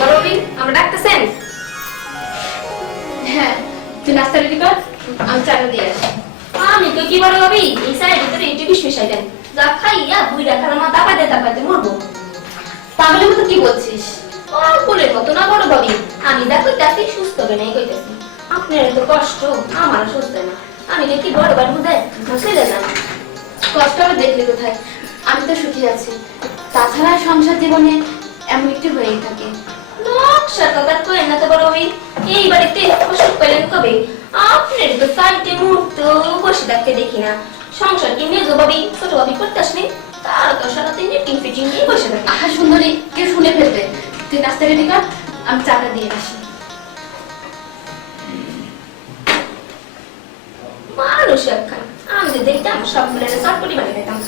বড়বি আমরা ডাকতেছেন? হ্যাঁ, তুই নাস্তা রেডি কর, আমি চাটা দিয়ে আসি। আমি তো কি বড় ভাবি এই সাইডের ভিতরে একটু বিষ মিশাই দেন, যা খাইয়া বুইড়া খালামা দাপাতে মরবো। পাগলের মতো কি বলছিস? বলে মতো না বড় ভাবি, আমি দেখো দেখি সুস্থ হবে নাই কইতেছি। আপনার তো কষ্ট, আমার সুস্থ না। আমি কি বড় বার বুঝাই চলে যান। কষ্ট আমি দেখলি কোথায়? আমি তো সুখী আছি। তাছাড়া সংসার জীবনে এমন একটু হয়েই থাকে। নকশা কথা কই না তো বড় ভাবি, এই বাড়িতে অসুখ পেলেন কবে? আপনার তো সাইডে মুহূর্ত বসে থাকতে দেখি না। সংসার কি মেজো ভাবি ছোট ভাবি করতে আসলে তারা তো সারাদিন মিটিং ফিটিং নিয়ে বসে থাকে। আহা সুন্দরী, কেউ শুনে ফেলবে। তুই নাস্তা রেডি কর, আমি চাটা দিয়ে আসি। মানুষ একখান, আমি যদি দেখতাম সব মিলে চটপটি বানিয়ে দিতাম।